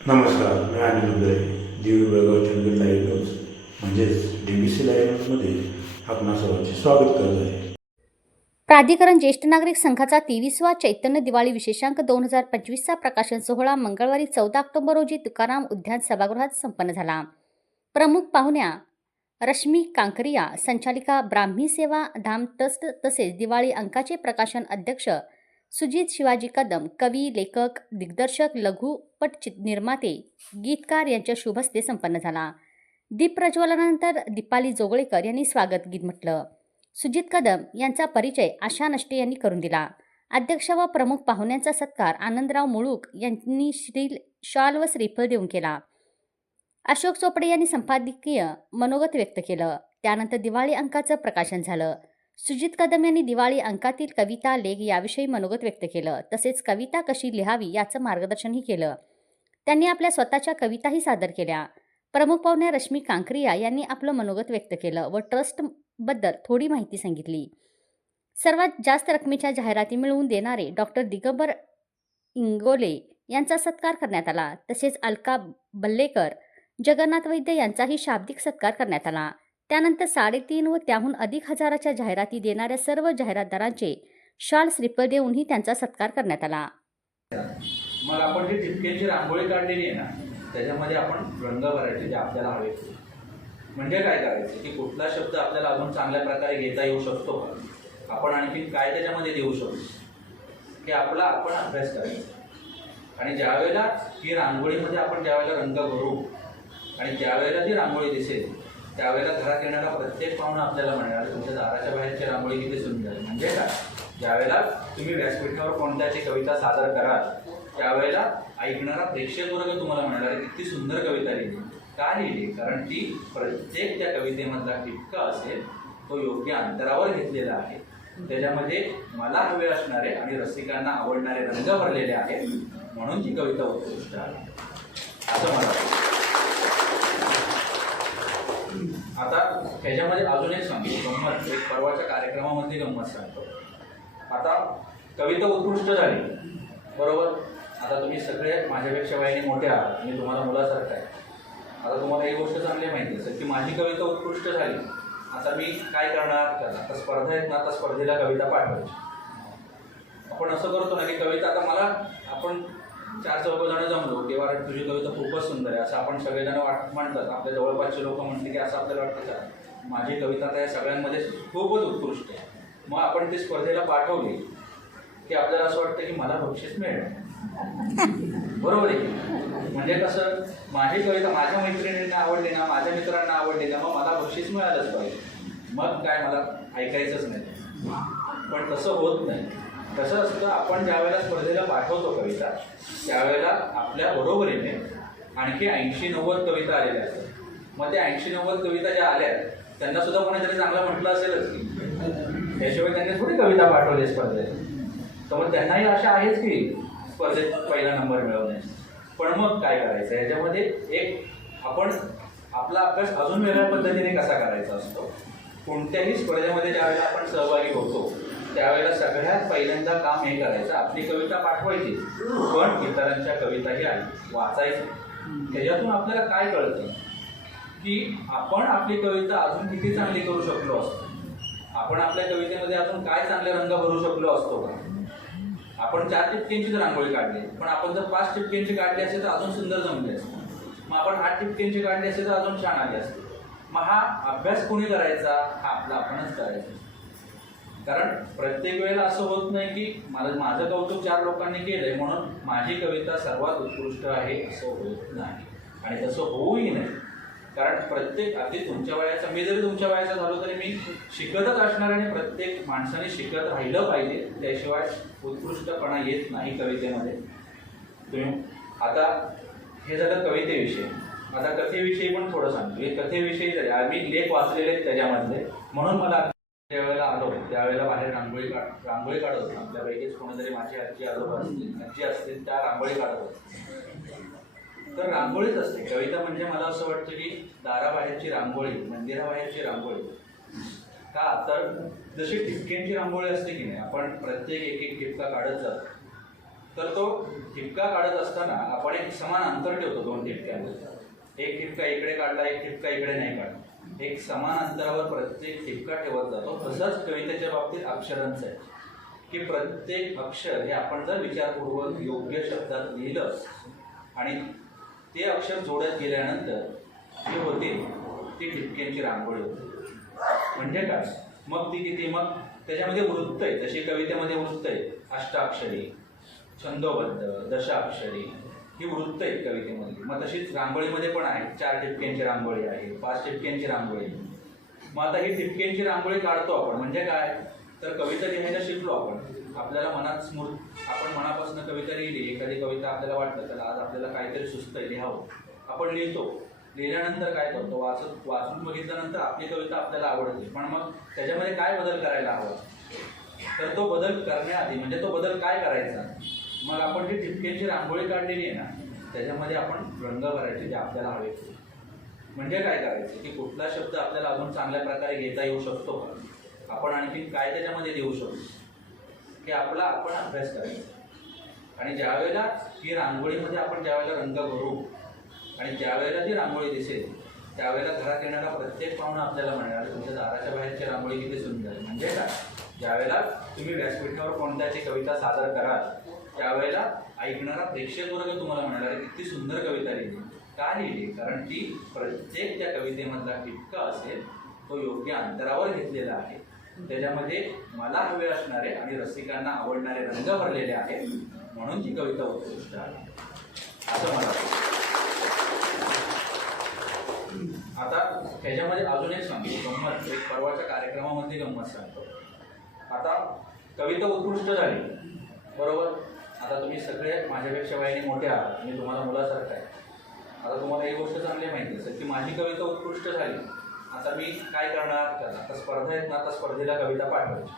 नमस्कार मी Anil Uday Divi Belgaum Chandgad live news म्हणजेच D B C live न्यूजमध्ये आपणा सर्वांचे स्वागत करत आहे. प्राधिकरण ज्येष्ठ नागरिक संघाचा तेवीसवा चैतन्य दिवाळी विशेषांक दोन हजार पंचवीसचा प्रकाशन सोहळा मंगळवारी चौदा ऑक्टोबर रोजी तुकाराम उद्यान सभागृहात संपन्न झाला. प्रमुख पाहुण्या रश्मी कांकरिया संचालिका ब्राह्मी सेवा धाम ट्रस्ट तसेच दिवाळी अंकाचे प्रकाशन अध्यक्ष सुजित शिवाजी कदम कवी लेखक दिग्दर्शक लघु चित निर्माते गीतकार यांच्या शुभ हस्ते संपन्न झाला. दीप प्रज्वलनानंतर दीपाली जोगळेकर यांनी स्वागत गीत म्हटलं. सुजित कदम यांचा परिचय आशा नष्टे यांनी करून दिला. अध्यक्ष व प्रमुख पाहुण्यांचा सत्कार आनंदराव मुळूक यांनी श्री शॉल व श्रीफळ देऊन केला. अशोक चोपडे यांनी संपादकीय मनोगत व्यक्त केलं. त्यानंतर दिवाळी अंकाचं प्रकाशन झालं. सुजित कदम यांनी दिवाळी अंकातील कविता लेख याविषयी मनोगत व्यक्त केलं. तसेच कविता कशी लिहावी याचं मार्गदर्शनही केलं. त्यांनी आपल्या स्वतःच्या कविताही सादर केल्या. प्रमुख पाहुण्या रश्मी कांकरिया यांनी आपलं मनोगत व्यक्त केलं व ट्रस्टबद्दल थोडी माहिती सांगितली. सर्वात जास्त रकमेच्या जाहिराती मिळवून देणारे डॉक्टर दिगंबर इंगोले यांचा सत्कार करण्यात आला. तसेच अलका बल्लेकर जगन्नाथ वैद्य यांचाही शाब्दिक सत्कार करण्यात आला. त्यानंतर साडेतीन व त्याहून अधिक हजाराच्या जाहिराती देणाऱ्या सर्व जाहिरातदारांचे शाल श्रीफळ देऊनही त्यांचा सत्कार करण्यात आला. मग आपण जी ठिपक्यांची रांगोळी काढलेली आहे ना त्याच्यामध्ये आपण रंग भरायचे जे आपल्याला हवे म्हणजे काय करायचं? की कुठला शब्द आपल्याला अजून चांगल्या प्रकारे घेता येऊ शकतो का? आपण आणखी काय त्याच्यामध्ये देऊ शकतो? की आपला आपण अभ्यास करायचा. आणि ज्यावेळेला ही रांगोळीमध्ये आपण ज्यावेळेला रंग भरू आणि ज्यावेळेला ती रांगोळी दिसेल त्यावेळेला घरात येणारा प्रत्येक पाहुणा आपल्याला म्हणणार तुमच्या दाराच्या बाहेरची रांगोळी किती सुंदर म्हणजे काय? ज्यावेळेला तुम्ही व्यासपीठावर कोणत्याची कविता सादर कराल त्यावेळेला ऐकणारा प्रेक्षक वर्ग तुम्हाला म्हणणार आहे किती सुंदर कविता लिहिली. का लिहिली? कारण ती प्रत्येक त्या कवितेमधला टिपका असेल तो योग्य अंतरावर घेतलेला आहे. त्याच्यामध्ये मला हवे असणारे आणि रसिकांना आवडणारे रंग भरलेले आहेत म्हणून ती कविता उत्कृष्ट आहे. असं मला आता ह्याच्यामध्ये अजून एक सांगतो गंमत. एक परवाच्या कार्यक्रमामध्ये गंमत सांगतो. आता कविता उत्कृष्ट झाली. बरोबर? आता तुम्ही सगळे माझ्यापेक्षा वयाने मोठे आहात. मी तुम्हाला मुलासारखं आहे. आता तुम्हाला एक गोष्ट चांगली माहिती असेल की माझी कविता उत्कृष्ट झाली. आता मी काय करणार? तर आता स्पर्धा आहेत ना आता स्पर्धेला कविता पाठवायची. आपण असं करतो ना की कविता आता मला आपण चार चौघजणं जमलो. किंवा तुझी कविता खूपच सुंदर आहे. असं आपण सगळेजण वाट म्हणतात. आपल्या जवळपासचे लोक म्हणते की असं आपल्याला वाटतं का? माझी कविता त्या सगळ्यांमध्ये खूपच उत्कृष्ट आहे. मग आपण ती स्पर्धेला पाठवली की आपल्याला असं वाटतं की मला बक्षीस मिळेल. बरोबर आहे. म्हणजे कसं माझी कविता माझ्या मैत्रिणींना आवडली ना माझ्या मित्रांना आवडली ना मग मला बक्षीस मिळालंच पाहिजे. मग काय मला ऐकायचंच नाही. पण तसं होत नाही. कसं असतं आपण ज्यावेळेला स्पर्धेला पाठवतो कविता त्यावेळेला आपल्या बरोबरीने आणखी ऐंशी नव्वद कविता आलेल्या असतात मग त्या ऐंशी नव्वद कविता ज्या आल्या त्यांना सुद्धा कोणीतरी चांगलं म्हटलं असेलच की. त्याशिवाय त्यांनी थोडी कविता पाठवली स्पर्धेला तर मग त्यांनाही आशा आहेच की स्पर्धेत पहिला नंबर मिळवणे. पण मग काय करायचं? याच्यामध्ये एक आपण आपला अभ्यास अजून वेगळ्या पद्धतीने कसा करायचा असतो? कोणत्याही स्पर्धेमध्ये ज्यावेळेला आपण सहभागी होतो त्यावेळेला सगळ्यात पहिल्यांदा काम हे करायचं. आपली कविता पाठवायची पण इतरांच्या कविताही आहे वाचायची. त्याच्यातून आपल्याला काय कळतं? की आपण आपली कविता अजून किती चांगली करू शकलो असतो? आपण आपल्या कवितेमध्ये अजून काय चांगले रंग भरू शकलो असतो का? आपण चार टिपक्यांचीच रांगोळी काढली पण आपण जर पाच टिपक्यांची काढली असेल तर अजून सुंदर जमली असते. मग आपण आठ टिपक्यांची काढली असेल तर अजून छान आली असते. मग हा अभ्यास कोणी करायचा? हा आपला आपणच करायचा. कारण प्रत्येक वेळेला असं होत नाही की मला माझं कौतुक चार लोकांनी केलंय म्हणून माझी कविता सर्वात उत्कृष्ट आहे असं होत नाही. आणि तसं होऊही नाही. कारण प्रत्येक अगदी तुमच्या वयाचा मी जरी तुमच्या वयाचा झालो तरी मी शिकतच असणार आणि प्रत्येक माणसाने शिकत राहिलं पाहिजे. त्याशिवाय उत्कृष्टपणा येत नाही कवितेमध्ये. तुम्ही आता हे झालं कवितेविषयी. आता कथेविषयी पण थोडं सांगतो. हे कथेविषयी जरी आम्ही लेख वाचलेले आहेत त्याच्यामधले म्हणून मला ज्यावेळेला आलो. त्यावेळेला बाहेर रांगोळी काढ रांगोळी काढत होतो. आपल्यापैकीच कोणीतरी माझी आजी आजोबा असतील आजी असतील त्या रांगोळी काढत होत्या तर रांगोळीच असते. कविता म्हणजे मला असं वाटतं की दाराबाहेरची रांगोळी मंदिराबाहेरची रांगोळी. का? तर जशी ठिपक्यांची रांगोळी असते की नाही आपण प्रत्येक एक एक ठिपका काढत जातो. तर तो ठिपका काढत असताना आपण एक समान अंतर ठेवतो दोन ठिपक्यांमध्ये एक ठिपका इकडे काढला एक ठिपका इकडे नाही काढला. एक समान अंतरावर प्रत्येक ठिपका ठेवत जातो. तसंच कवितेच्या बाबतीत अक्षरांचं आहे. की प्रत्येक अक्षर हे आपण जर विचारपूर्वक योग्य शब्दात लिहिलं आणि ते अक्षर जोडत गेल्यानंतर जे होते ती ठिपक्यांची रांगोळी होते. म्हणजे काय? मग ती किती मग त्याच्यामध्ये वृत्त आहे. जशी कवितेमध्ये वृत्त आहे अष्टाक्षरी छंदोबद्ध दशाक्षरी ही वृत्त आहेत कवितेमध्ये. मग तशीच रांगोळीमध्ये पण आहे चार ठिपक्यांची रांगोळी आहे पाच ठिपक्यांची रांगोळी आहे. मग आता ही ठिपक्यांची रांगोळी काढतो आपण. म्हणजे काय? तर कविता लिहायला शिकलो आपण. आपल्याला मनात स्मृत आपण मनापासून कविता लिहिली एखादी कविता आपल्याला वाटलं तर आज आपल्याला काहीतरी सुचतंय लिहावं. आपण लिहितो. लिहिल्यानंतर काय करतो? वाचत वाचून बघितल्यानंतर आपली कविता आपल्याला आवडते. पण मग त्याच्यामध्ये काय बदल करायला हवा? तर तो बदल करण्याआधी म्हणजे तो बदल काय करायचा? मग आपण जी ठिपक्यांची रांगोळी काढलेली आहे ना त्याच्यामध्ये आपण रंग भरायचे जे आपल्याला हवे. म्हणजे काय करायचं? की कुठला शब्द आपल्याला अजून चांगल्या प्रकारे घेता येऊ शकतो आपण आणखी काय त्याच्यामध्ये देऊ शकतो? की आपला आपण अभ्यास करायचा. आणि ज्यावेळेला ही रांगोळीमध्ये आपण ज्यावेळेला रंग भरू आणि ज्यावेळेला ती रांगोळी दिसेल त्यावेळेला घरात येणारा प्रत्येक पाहुणा आपल्याला म्हणणार तुमच्या दाराच्या बाहेरची रांगोळी किती सुंदर. म्हणजे काय? ज्यावेळेला तुम्ही व्यासपीठावर कोणत्याची कविता सादर कराल त्यावेळेला ऐकणारा प्रेक्षक वर्ग तुम्हाला म्हणणार "अरे, किती सुंदर कविता लिहिली. का लिहिली? कारण ती प्रत्येक त्या कवितेमधला टिपका असेल तो योग्य अंतरावर घेतलेला आहे. त्याच्यामध्ये मला हवे असणारे आणि रसिकांना आवडणारे रंग भरलेले आहेत. म्हणून ही कविता उत्कृष्ट आहे. असं मला आता ह्याच्यामध्ये अजून एक सांगतो. गंमत. एक परवाच्या कार्यक्रमामध्ये गंमत सांगतो. आता कविता उत्कृष्ट झाली. बरोबर? आता तुम्ही सगळे माझ्यापेक्षा वयाने मोठे आहात. मी तुम्हाला मुलासारखं आहे. आता तुम्हाला एक गोष्ट चांगली माहिती असेल की माझी कविता उत्कृष्ट झाली. आता मी काय करणार? तर आता स्पर्धा आहेत ना आता स्पर्धेला कविता पाठवायची.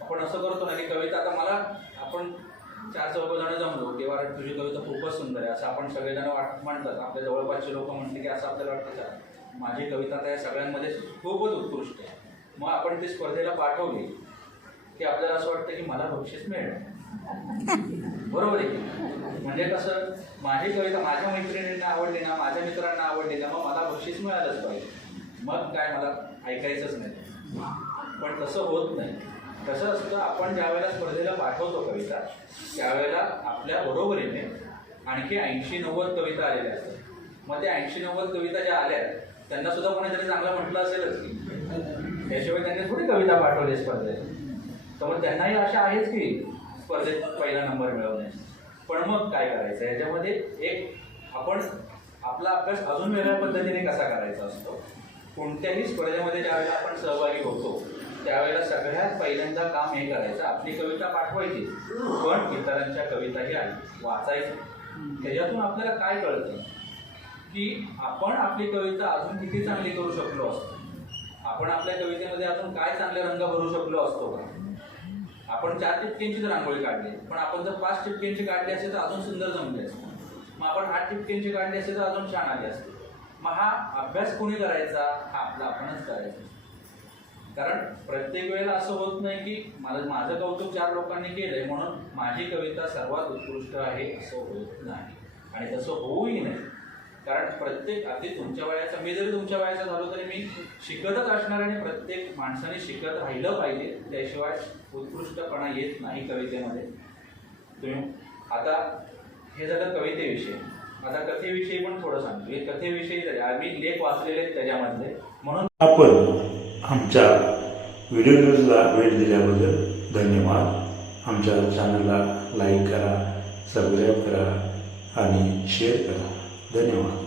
आपण असं करतो ना की कविता आता मला आपण चार चौघ जण जमलो. किंवा तुझी कविता खूपच सुंदर आहे. असं आपण सगळेजण वाट म्हणतात. आपल्या जवळपासचे लोक म्हणते की असं आपल्याला वाटतं का? माझी कविता त्या सगळ्यांमध्ये खूपच उत्कृष्ट आहे. मग आपण ती स्पर्धेला पाठवली की आपल्याला असं वाटतं की मला बक्षीस मिळेल. बरोबर आहे की म्हणजे कसं माझी कविता माझ्या मैत्रिणींना आवडली ना माझ्या मित्रांना आवडली ना मग मला बक्षीस मिळालंच पाहिजे. मग काय मला ऐकायचंच नाही. पण तसं होत नाही. कसं असतं आपण ज्या वेळेला स्पर्धेला पाठवतो कविता त्यावेळेला आपल्या बरोबरीने आणखी ऐंशी नव्वद कविता आलेल्या असतात. मग त्या ऐंशी नव्वद कविता ज्या आल्या त्यांना सुद्धा कोणीतरी चांगलं म्हटलं असेलच की. त्याशिवाय त्यांनी थोडी कविता पाठवली स्पर्धेत. तर मग त्यांनाही आशा आहेच की स्पर्धेत पहिला नंबर मिळवण्याची. पण मग काय करायचं? याच्यामध्ये एक आपण आपला अभ्यास अजून वेगळ्या पद्धतीने कसा करायचा असतो? कोणत्याही स्पर्धेमध्ये ज्यावेळेला आपण सहभागी होतो त्यावेळेला सगळ्यात पहिल्यांदा काम हे करायचं. आपली कविता पाठवायची पण इतरांच्या कविताही वाचायची. त्याच्यातून आपल्याला काय कळतं? की आपण आपली कविता अजून किती चांगली करू शकलो असतो? आपण आपल्या कवितेमध्ये अजून काय चांगले रंग भरू शकलो असतो का? आपण चार टिपक्यांचीच रांगोळी काढली पण आपण जर पाच टिपक्यांची काढली असेल तर अजून सुंदर जमली असते. मग आपण आठ टिपक्यांची काढली असेल तर अजून छान आली असते. मग हा अभ्यास कोणी करायचा? हा आपला आपणच करायचा. कारण प्रत्येक वेळेला असं होत नाही की मला माझं कौतुक चार लोकांनी केलंय म्हणून माझी कविता सर्वात उत्कृष्ट आहे असं होत नाही. आणि तसं होऊही नाही. कारण प्रत्येक अगदी तुमच्या वयाचा मी जरी तुमच्या वयाचा झालो तरी मी शिकतच असणार आणि प्रत्येक माणसाने शिकत राहिलं पाहिजे. त्याशिवाय उत्कृष्टपणा येत नाही कवितेमध्ये. तुम्ही आता हे झालं कवितेविषयी. आता कथेविषयी पण थोडं सांगतो. हे कथेविषयी जरी आम्ही लेख वाचलेले त्याच्यामध्ये. त्याच्यामधले म्हणून आपण आमच्या व्हिडिओ न्यूजला वेळ दिल्याबद्दल धन्यवाद. आमच्या चॅनलला लाईक करा सबस्क्राईब करा आणि शेअर करा. धन्यवाद.